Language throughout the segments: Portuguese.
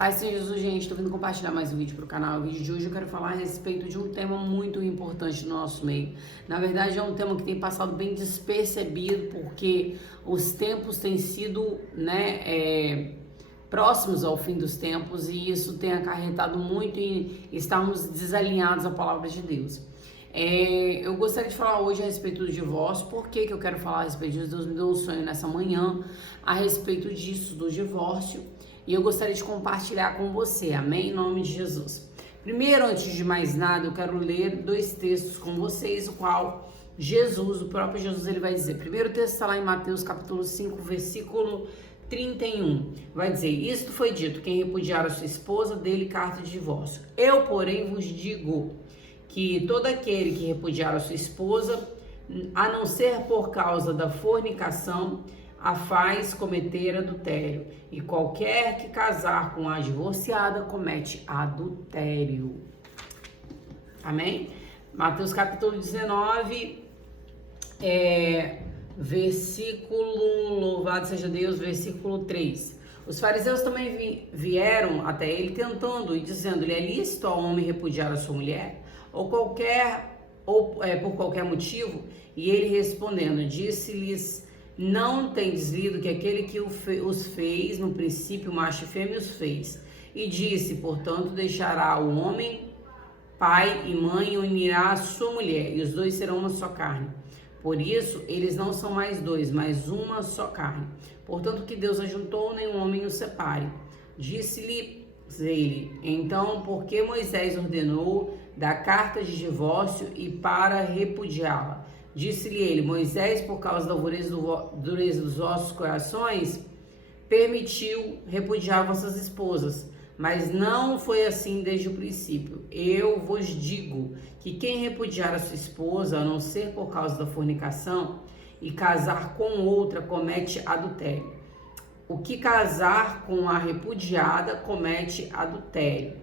Pai, Senhor Jesus, gente, estou vindo compartilhar mais um vídeo para o canal. O vídeo de hoje eu quero falar a respeito de um tema muito importante no nosso meio. Na verdade, é um tema que tem passado bem despercebido, porque os tempos têm sido, próximos ao fim dos tempos, e isso tem acarretado muito em estarmos desalinhados à palavra de Deus. Eu gostaria de falar hoje a respeito do divórcio. Por que eu quero falar a respeito disso? Deus me deu um sonho nessa manhã a respeito disso, do divórcio. E eu gostaria de compartilhar com você, amém? Em nome de Jesus. Primeiro, antes de mais nada, eu quero ler dois textos com vocês, o qual Jesus, o próprio Jesus, ele vai dizer. Primeiro texto está lá em Mateus capítulo 5, versículo 31. Vai dizer: isto foi dito, quem repudiar a sua esposa, dê-lhe carta de divórcio. Eu, porém, vos digo que todo aquele que repudiar a sua esposa, a não ser por causa da fornicação, a faz cometer adultério, e qualquer que casar com a divorciada comete adultério. Amém? Mateus capítulo 19, versículo, louvado seja Deus, versículo 3. Os fariseus também vieram até ele tentando e dizendo-lhe: é lícito ao homem repudiar a sua mulher, ou por qualquer motivo? E ele respondendo, disse-lhes: não tendes lido que aquele que os fez, no princípio macho e fêmea os fez? E disse: portanto, deixará o homem pai e mãe e unirá a sua mulher, e os dois serão uma só carne. Por isso, eles não são mais dois, mas uma só carne. Portanto, que Deus ajuntou, nenhum homem o separe. Disse-lhe ele: então, por que Moisés ordenou dar carta de divórcio e para repudiá-la? Disse-lhe ele: Moisés, por causa da dureza dos vossos corações, permitiu repudiar vossas esposas, mas não foi assim desde o princípio. Eu vos digo que quem repudiar a sua esposa, a não ser por causa da fornicação, e casar com outra, comete adultério. O que casar com a repudiada comete adultério.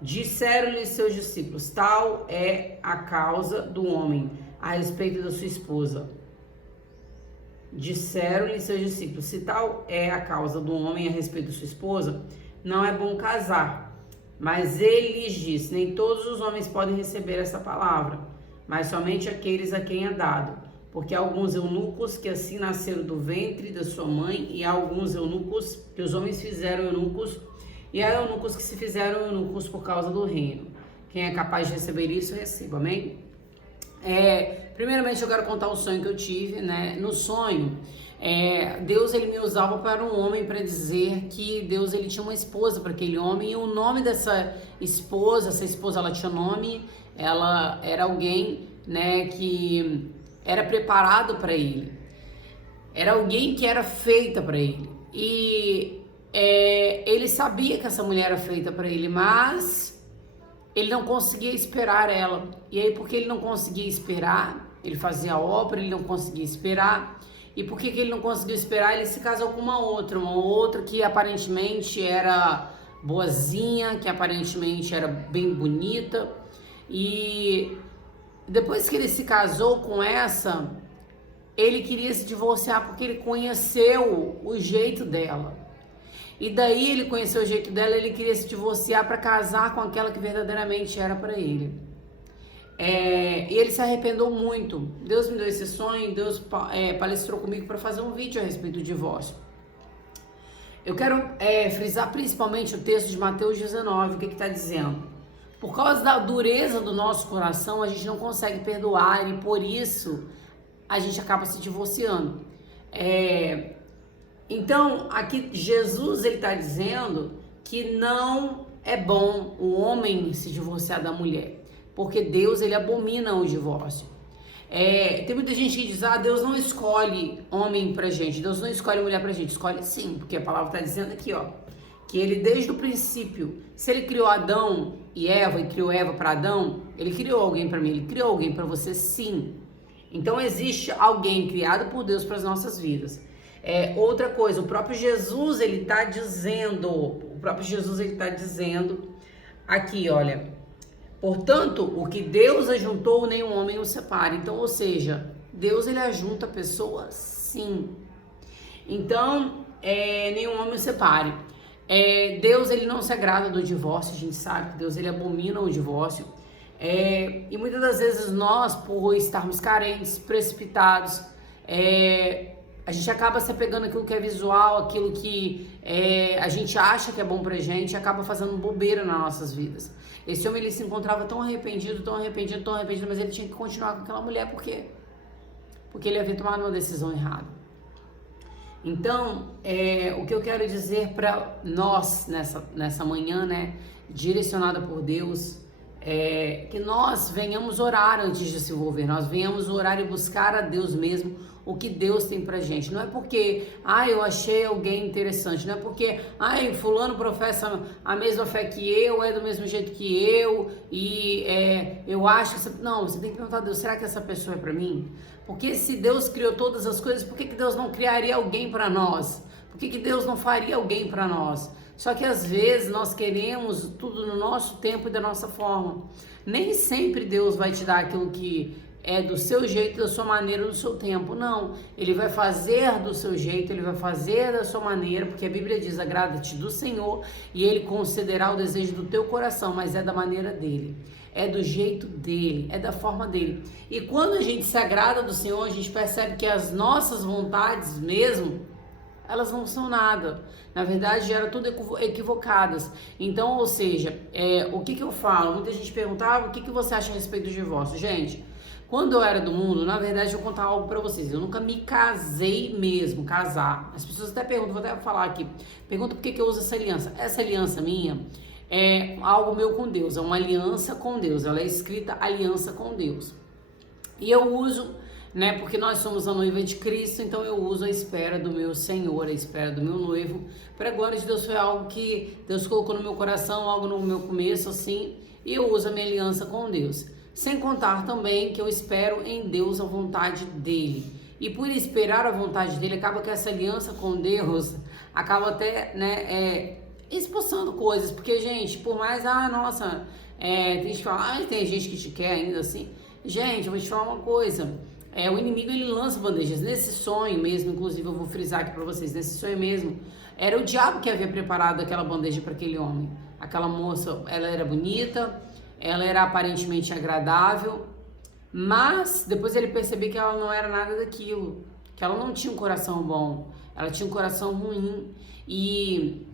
Disseram-lhe seus discípulos: tal é a causa do homem a respeito da sua esposa. Disseram-lhe seus discípulos: se tal é a causa do homem a respeito da sua esposa, não é bom casar. Mas ele lhes disse: nem todos os homens podem receber essa palavra, mas somente aqueles a quem é dado. Porque há alguns eunucos que assim nasceram do ventre da sua mãe, e há alguns eunucos que os homens fizeram eunucos, e há eunucos que se fizeram eunucos por causa do reino. Quem é capaz de receber isso, receba, amém? Primeiramente eu quero contar o sonho que eu tive, né? No sonho, Deus ele me usava para um homem para dizer que Deus ele tinha uma esposa para aquele homem, e o nome dessa esposa, ela tinha nome, ela era alguém, né, que era preparado para ele, era alguém que era feita para ele, e ele sabia que essa mulher era feita para ele, mas ele não conseguia esperar ela. E aí, porque ele não conseguia esperar, ele fazia a obra, ele não conseguia esperar. E por que ele não conseguiu esperar? Ele se casou com uma outra que aparentemente era boazinha, que aparentemente era bem bonita. E depois que ele se casou com essa, ele queria se divorciar porque ele conheceu o jeito dela. E daí ele conheceu o jeito dela, ele queria se divorciar para casar com aquela que verdadeiramente era para ele. E ele se arrependeu muito. Deus me deu esse sonho, Deus palestrou comigo para fazer um vídeo a respeito do divórcio. Eu quero frisar principalmente o texto de Mateus 19, o que está dizendo. Por causa da dureza do nosso coração, a gente não consegue perdoar, e por isso a gente acaba se divorciando. Então, aqui Jesus ele está dizendo que não é bom o homem se divorciar da mulher, porque Deus ele abomina o divórcio. Tem muita gente que diz: Deus não escolhe homem pra gente, Deus não escolhe mulher pra gente. Escolhe sim, porque a palavra está dizendo aqui, que ele desde o princípio, se ele criou Adão e Eva, e criou Eva para Adão, ele criou alguém para mim, ele criou alguém para você, sim. Então existe alguém criado por Deus para as nossas vidas. Outra coisa, o próprio Jesus ele está dizendo aqui, olha: portanto, o que Deus ajuntou, nenhum homem o separe. Então, ou seja, Deus ele ajunta pessoas, sim. Então, nenhum homem o separe. Deus, ele não se agrada do divórcio, a gente sabe que Deus, ele abomina o divórcio. E muitas das vezes nós, por estarmos carentes, precipitados, a gente acaba se apegando àquilo que é visual, aquilo que a gente acha que é bom pra gente, e acaba fazendo bobeira nas nossas vidas. Esse homem, ele se encontrava tão arrependido, mas ele tinha que continuar com aquela mulher, por quê? Porque ele havia tomado uma decisão errada. Então, o que eu quero dizer para nós nessa manhã, né, direcionada por Deus, que nós venhamos orar antes de se envolver, nós venhamos orar e buscar a Deus mesmo, o que Deus tem pra gente. Não é porque, eu achei alguém interessante, não é porque, fulano professa a mesma fé que eu, é do mesmo jeito que eu, e eu acho que... Não, você tem que perguntar a Deus, será que essa pessoa é pra mim? Porque se Deus criou todas as coisas, por que Deus não criaria alguém pra nós? Por que Deus não faria alguém pra nós? Só que às vezes nós queremos tudo no nosso tempo e da nossa forma. Nem sempre Deus vai te dar aquilo que é do seu jeito, da sua maneira, do seu tempo. Não, Ele vai fazer do seu jeito, Ele vai fazer da sua maneira, porque a Bíblia diz, agrada-te do Senhor e Ele concederá o desejo do teu coração, mas é da maneira dEle, é do jeito dEle, é da forma dEle. E quando a gente se agrada do Senhor, a gente percebe que as nossas vontades mesmo, elas não são nada. Na verdade, eram tudo equivocadas. Então, ou seja, o que eu falo? Muita gente perguntava, o que você acha a respeito do divórcio? Gente, quando eu era do mundo, na verdade, eu vou contar algo pra vocês. Eu nunca me casei mesmo, casar. As pessoas até perguntam, vou até falar aqui. Perguntam por que eu uso essa aliança. Essa aliança minha é algo meu com Deus. É uma aliança com Deus. Ela é escrita aliança com Deus. E eu uso... porque nós somos a noiva de Cristo, então eu uso a espera do meu Senhor, a espera do meu noivo. Para a glória de Deus, foi algo que Deus colocou no meu coração, algo no meu começo, assim, e eu uso a minha aliança com Deus. Sem contar também que eu espero em Deus a vontade dEle. E por esperar a vontade dEle, acaba que essa aliança com Deus, acaba até, expulsando coisas. Porque, gente, por mais, tem gente que fala, tem gente que te quer ainda assim. Gente, eu vou te falar uma coisa... o inimigo, ele lança bandejas. Nesse sonho mesmo, inclusive eu vou frisar aqui pra vocês, nesse sonho mesmo, era o diabo que havia preparado aquela bandeja para aquele homem. Aquela moça, ela era bonita, ela era aparentemente agradável, mas depois ele percebeu que ela não era nada daquilo, que ela não tinha um coração bom, ela tinha um coração ruim. E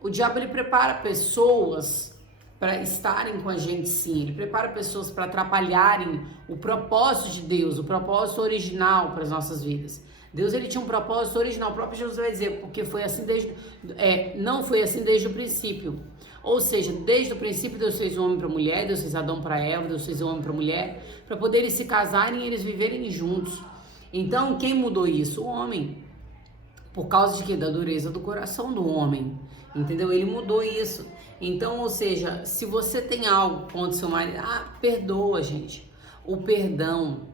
o diabo, ele prepara pessoas para estarem com a gente, sim. Ele prepara pessoas para atrapalharem o propósito de Deus, o propósito original para as nossas vidas. Deus, ele tinha um propósito original. O próprio Jesus vai dizer, porque foi assim não foi assim desde o princípio. Ou seja, desde o princípio Deus fez o homem para a mulher, Deus fez Adão para Eva, Deus fez o homem para a mulher, para poderem se casarem e eles viverem juntos. Então, quem mudou isso? O homem. Por causa de quê? Da dureza do coração do homem. Entendeu? Ele mudou isso. Então, ou seja, se você tem algo contra seu marido, perdoa, gente. O perdão,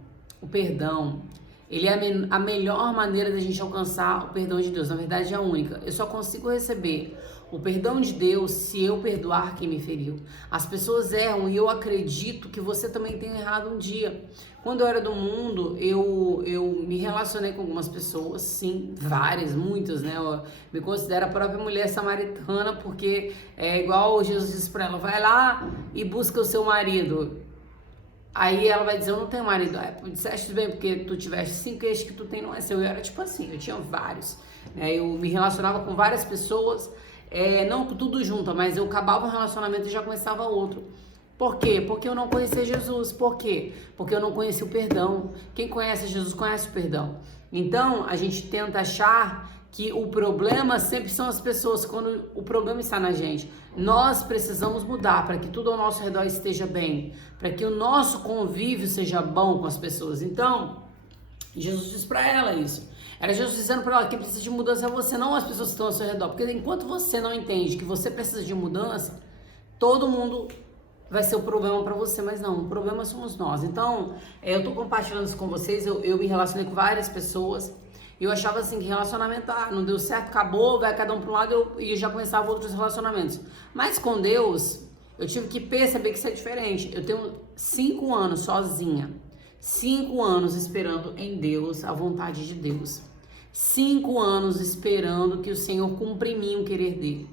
ele é a melhor maneira da gente alcançar o perdão de Deus. Na verdade, é a única. Eu só consigo receber o perdão de Deus se eu perdoar quem me feriu. As pessoas erram e eu acredito que você também tem errado um dia. Quando eu era do mundo, eu me relacionei com algumas pessoas, sim, várias, muitas, né? Eu me considero a própria mulher samaritana, porque é igual Jesus disse pra ela, vai lá e busca o seu marido. Aí ela vai dizer, eu não tenho marido. Disseste bem, porque tu tiveste 5, este que tu tem não é seu. Eu era tipo assim, eu tinha vários. Eu me relacionava com várias pessoas, não tudo junto, mas eu acabava um relacionamento e já começava outro. Por quê? Porque eu não conhecia Jesus. Por quê? Porque eu não conhecia o perdão. Quem conhece Jesus conhece o perdão. Então, a gente tenta achar que o problema sempre são as pessoas, quando o problema está na gente. Nós precisamos mudar para que tudo ao nosso redor esteja bem, para que o nosso convívio seja bom com as pessoas. Então, Jesus disse para ela isso. Era Jesus dizendo para ela que precisa de mudança é você, não as pessoas que estão ao seu redor. Porque enquanto você não entende que você precisa de mudança, todo mundo vai ser o problema para você, mas não, o problema somos nós. Então, eu tô compartilhando isso com vocês, eu me relacionei com várias pessoas, e eu achava assim, que relacionamento, não deu certo, acabou, vai cada um para um lado, e eu já começava outros relacionamentos. Mas com Deus, eu tive que perceber que isso é diferente. Eu tenho 5 anos sozinha, 5 anos esperando em Deus, a vontade de Deus. 5 anos esperando que o Senhor cumpra em mim o querer dele.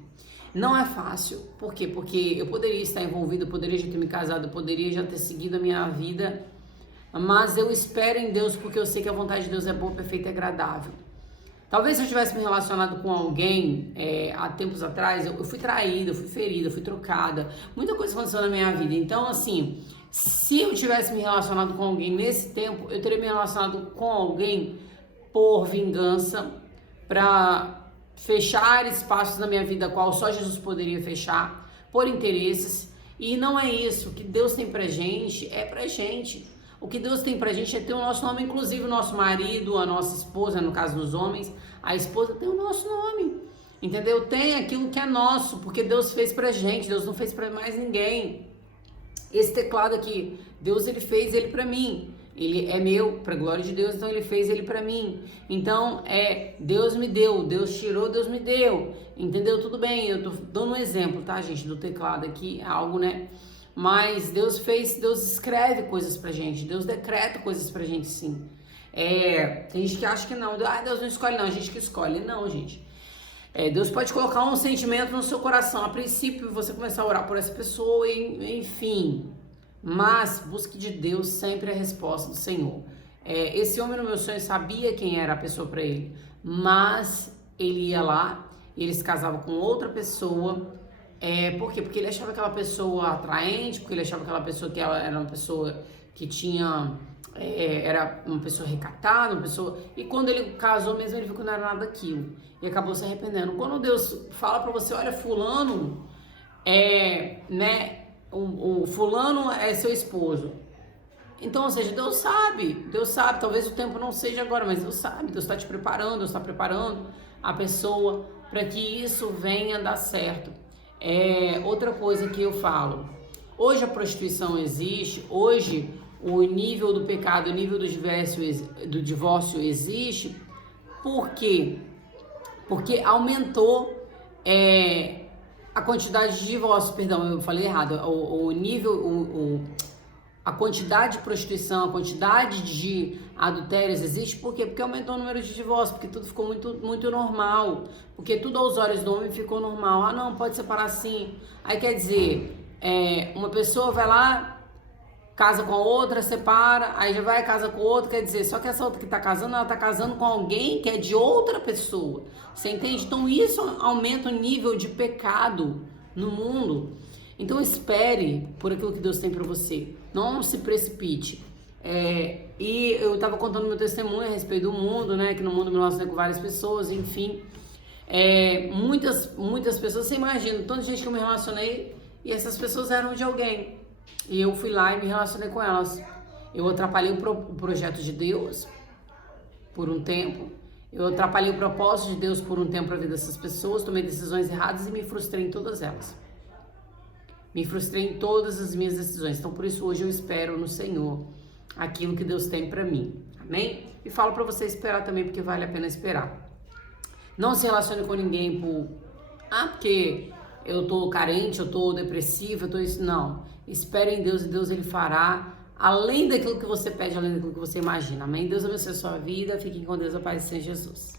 Não é fácil. Por quê? Porque eu poderia estar envolvido, eu poderia já ter me casado, eu poderia já ter seguido a minha vida, mas eu espero em Deus porque eu sei que a vontade de Deus é boa, perfeita e agradável. Talvez se eu tivesse me relacionado com alguém há tempos atrás, eu fui traída, eu fui ferida, eu fui trocada, muita coisa aconteceu na minha vida. Então, assim, se eu tivesse me relacionado com alguém nesse tempo, eu teria me relacionado com alguém por vingança, para fechar espaços na minha vida qual só Jesus poderia fechar, por interesses. E não é isso. O que Deus tem pra gente é pra gente. O que Deus tem pra gente é ter o nosso nome, inclusive o nosso marido, a nossa esposa, no caso dos homens, a esposa tem o nosso nome, entendeu? Tem aquilo que é nosso, porque Deus fez pra gente, Deus não fez pra mais ninguém. Esse teclado aqui, Deus ele fez ele pra mim. Ele é meu, para glória de Deus, então ele fez ele para mim. Então, Deus me deu, Deus tirou, Deus me deu. Entendeu? Tudo bem, eu tô dando um exemplo, tá, gente, do teclado aqui, algo, né? Mas Deus fez, Deus escreve coisas pra gente, Deus decreta coisas pra gente, sim. Tem gente que acha que não, Deus não escolhe, não, a gente que escolhe. Não, gente. Deus pode colocar um sentimento no seu coração. A princípio, você começar a orar por essa pessoa, enfim. Mas busque de Deus sempre a resposta do Senhor. Esse homem no meu sonho sabia quem era a pessoa para ele, mas ele ia lá e ele se casava com outra pessoa. Por quê? Porque ele achava aquela pessoa atraente, porque ele achava aquela pessoa que ela era uma pessoa que tinha... era uma pessoa recatada, uma pessoa... E quando ele casou mesmo, ele viu que não era nada daquilo. E acabou se arrependendo. Quando Deus fala para você, olha, fulano, o fulano é seu esposo. Então, ou seja, Deus sabe, talvez o tempo não seja agora, mas Deus sabe, Deus está te preparando, Deus está preparando a pessoa para que isso venha a dar certo. Outra coisa que eu falo, hoje a prostituição existe, hoje o nível do pecado, o nível do divórcio existe, por quê? Porque aumentou a quantidade de divórcios, perdão, eu falei errado, a quantidade de prostituição, a quantidade de adultérios existe, por quê? Porque aumentou o número de divórcios, porque tudo ficou muito, muito normal, porque tudo aos olhos do homem ficou normal. Ah, não, pode separar assim. Aí quer dizer, uma pessoa vai lá, casa com a outra, separa, aí já vai casa com outra, quer dizer, só que essa outra que tá casando, ela tá casando com alguém que é de outra pessoa, você entende? Então isso aumenta o nível de pecado no mundo. Então espere por aquilo que Deus tem para você, não se precipite. E eu tava contando meu testemunho a respeito do mundo, né, que no mundo me relacionei com várias pessoas, enfim, muitas pessoas, você imagina, tanta gente que eu me relacionei e essas pessoas eram de alguém. E eu fui lá e me relacionei com elas. Eu atrapalhei o projeto de Deus por um tempo. Eu atrapalhei o propósito de Deus por um tempo para a vida dessas pessoas. Tomei decisões erradas e me frustrei em todas elas. Me frustrei em todas as minhas decisões. Então, por isso, hoje eu espero no Senhor aquilo que Deus tem para mim. Amém? E falo para você esperar também, porque vale a pena esperar. Não se relacione com ninguém porque eu tô carente, eu tô depressiva, eu tô isso. Não. Espere em Deus e Deus ele fará além daquilo que você pede, além daquilo que você imagina. Amém? Deus abençoe a sua vida. Fiquem com Deus, a paz do Senhor Jesus.